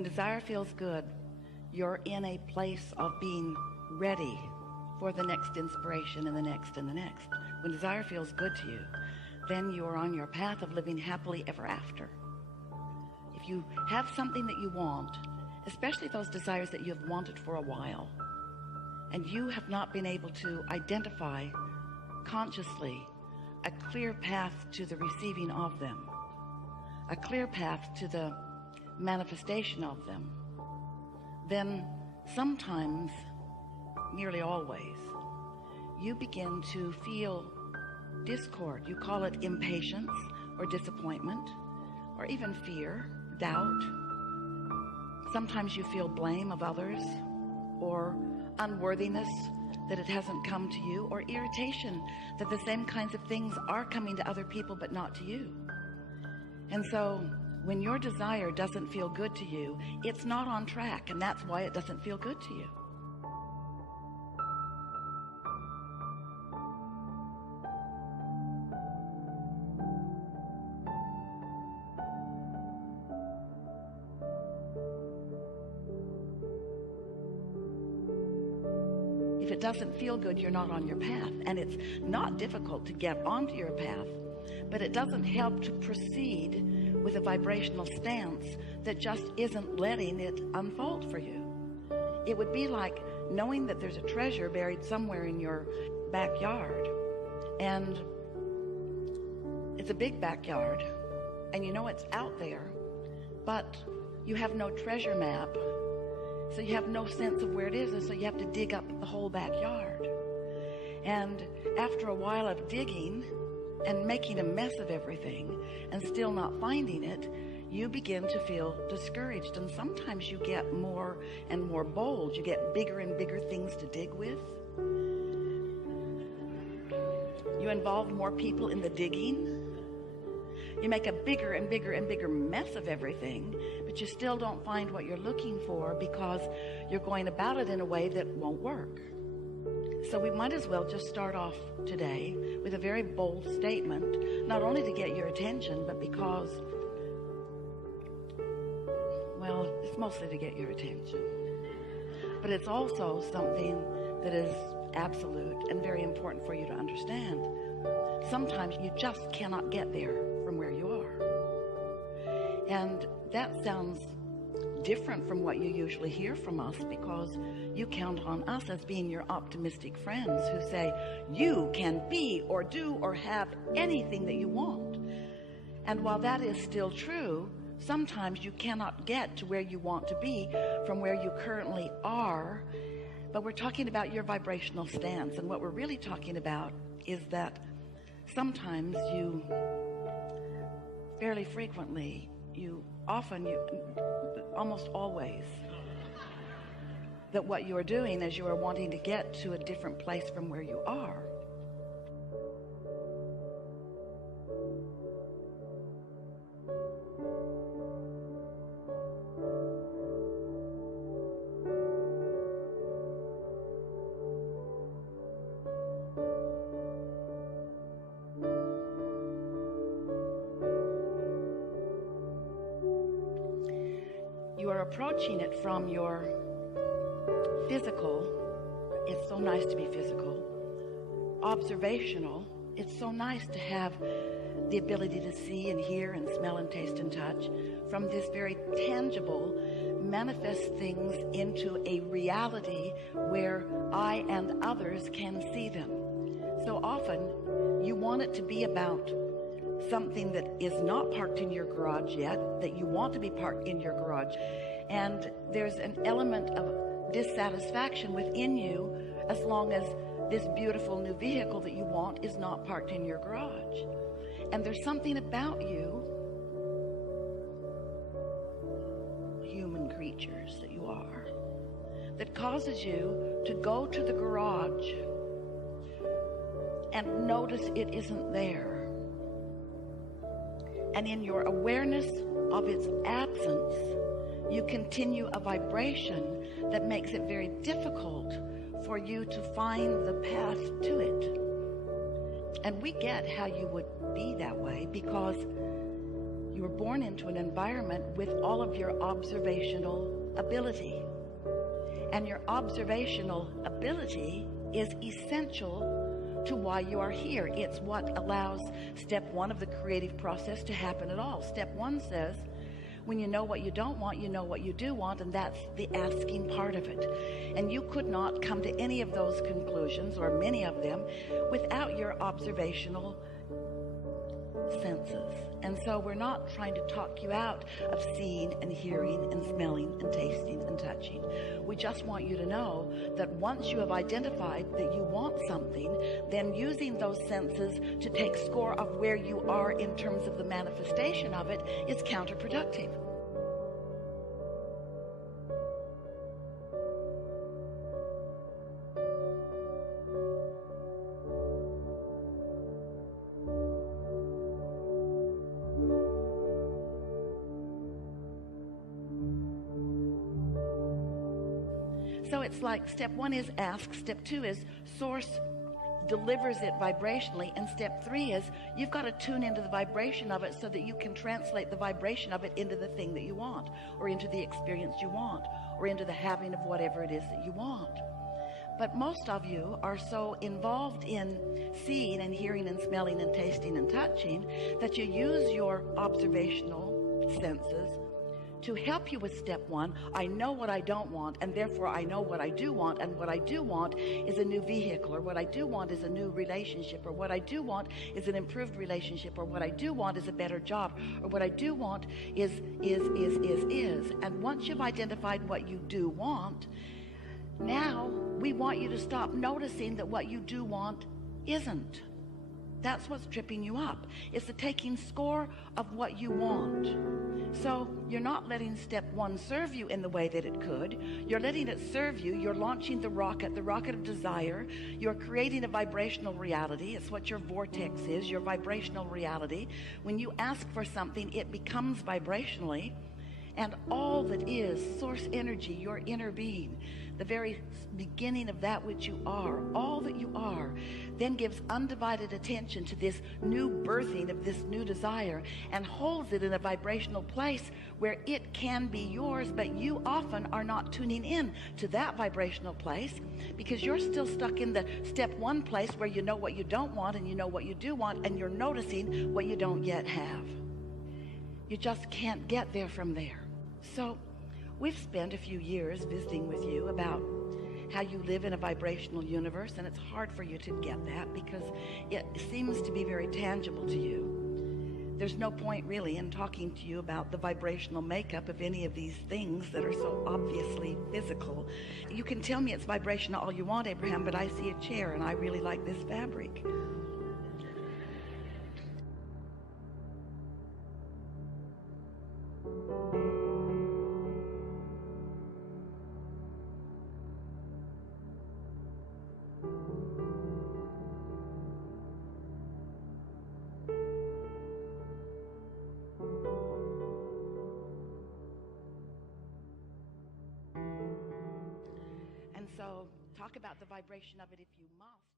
When desire feels good, you're in a place of being ready for the next inspiration and the next and the next. When desire feels good to you, then you are on your path of living happily ever after. If you have something that you want, especially those desires that you have wanted for a while, and you have not been able to identify consciously a clear path to the receiving of them, a clear path to the manifestation of them, then sometimes, nearly always, you begin to feel discord. You call it impatience or disappointment or even fear, doubt. Sometimes you feel blame of others or unworthiness that it hasn't come to you, or irritation that the same kinds of things are coming to other people but not to you. And so when your desire doesn't feel good to you, it's not on track, and that's why it doesn't feel good to you. If it doesn't feel good, you're not on your path. And it's not difficult to get onto your path, but it doesn't help to proceed with a vibrational stance that just isn't letting it unfold for you. It would be like knowing that there's a treasure buried somewhere in your backyard, and it's a big backyard, and you know it's out there, but you have no treasure map. So you have no sense of where it is, and so you have to dig up the whole backyard. And after a while of digging and making a mess of everything and still not finding it, you begin to feel discouraged. And sometimes you get more and more bold. You get bigger and bigger things to dig with. You involve more people in the digging. You make a bigger and bigger and bigger mess of everything, but you still don't find what you're looking for because you're going about it in a way that won't work. So we might as well just start off today with a very bold statement, not only to get your attention, but because, well, it's mostly to get your attention. But it's also something that is absolute and very important for you to understand. Sometimes you just cannot get there from where you are. And that sounds different from what you usually hear from us, because you count on us as being your optimistic friends who say you can be or do or have anything that you want. And while that is still true, sometimes you cannot get to where you want to be from where you currently are. But we're talking about your vibrational stance, and what we're really talking about is that sometimes you, fairly frequently, almost always, that what you are doing is you are wanting to get to a different place from where you are. You are approaching it from your physical. It's so nice to be physical. Observational. It's so nice to have the ability to see and hear and smell and taste and touch. From this very tangible, manifest things into a reality where I and others can see them. So often you want it to be about something that is not parked in your garage yet, that you want to be parked in your garage. And there's an element of dissatisfaction within you as long as this beautiful new vehicle that you want is not parked in your garage. And there's something about you, human creatures that you are, that causes you to go to the garage and notice it isn't there. And in your awareness of its absence, you continue a vibration that makes it very difficult for you to find the path to it. And we get how you would be that way, because You were born into an environment with all of your observational ability. And your observational ability is essential to why you are here. It's what allows step one of the creative process to happen at all. Step one says, when you know what you don't want, you know what you do want, and that's the asking part of it. And you could not come to any of those conclusions, or many of them, without your observational senses. And so we're not trying to talk you out of seeing and hearing and smelling and tasting and touching. We just want you to know that once you have identified that you want something, then using those senses to take score of where you are in terms of the manifestation of it is counterproductive. So it's like step one is ask, step two is source delivers it vibrationally, and step three is you've got to tune into the vibration of it so that you can translate the vibration of it into the thing that you want, or into the experience you want, or into the having of whatever it is that you want. But most of you are so involved in seeing and hearing and smelling and tasting and touching that you use your observational senses to help you with step one. I know what I don't want, and therefore I know what I do want, and what I do want is a new vehicle, or what I do want is a new relationship, or what I do want is an improved relationship, or what I do want is a better job, or what I do want is. And once you've identified what you do want, now we want you to stop noticing that what you do want isn't. That's what's tripping you up. It's the taking score of what you want. So you're not letting step one serve you in the way that it could. You're letting it serve you. You're launching the rocket of desire. You're creating a vibrational reality. It's what your vortex is, your vibrational reality. When you ask for something, it becomes vibrationally. And all that is source energy, your inner being, the very beginning of that which you are, all that you are, then gives undivided attention to this new birthing of this new desire, and holds it in a vibrational place where it can be yours. But you often are not tuning in to that vibrational place, because you're still stuck in the step one place where you know what you don't want and you know what you do want, and you're noticing what you don't yet have. You just can't get there from there. So we've spent a few years visiting with you about how you live in a vibrational universe, and it's hard for you to get that because it seems to be very tangible to you. There's no point really in talking to you about the vibrational makeup of any of these things that are so obviously physical. You can tell me it's vibrational all you want, Abraham, but I see a chair and I really like this fabric. So talk about the vibration of it if you must.